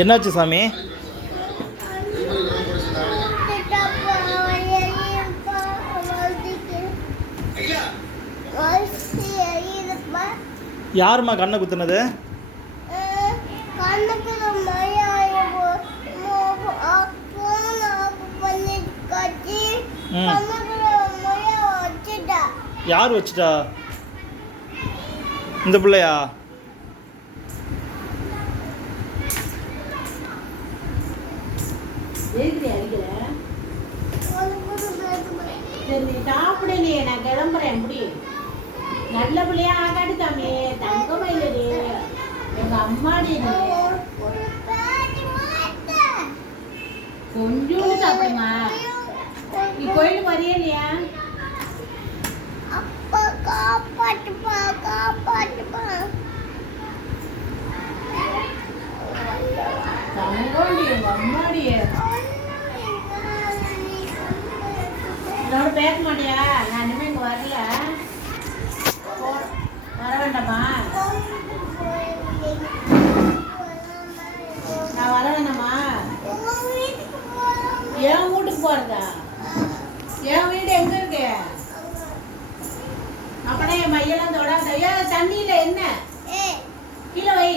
என்னாச்சு சாமி? யாருமா கண்ணை குத்துனது? யார் வச்சுட்டா? இந்த பிள்ளையா? நான் கிளம்புறேன். எப்படி நல்ல பிள்ளையா ஆகாடி தாமே, தங்கமா இல்லடி எங்க அம்மாடி. கொஞ்சோண்டு சாப்பிடுமா. நீ கோயிலுக்கு வரையே இல்லையா? தங்கோண்டி எங்க அம்மாடி. என்னோட பேச மாட்டியா? நான் இனிமே இங்க வரல. வர வேண்டாமா? நான் வர வேண்டாமா? என் வீட்டுக்கு போறதா? என் வீடு எங்க இருக்கு? அப்படியே என் மையெல்லாம் தொடாத. தண்ணியில என்ன கீழே வை.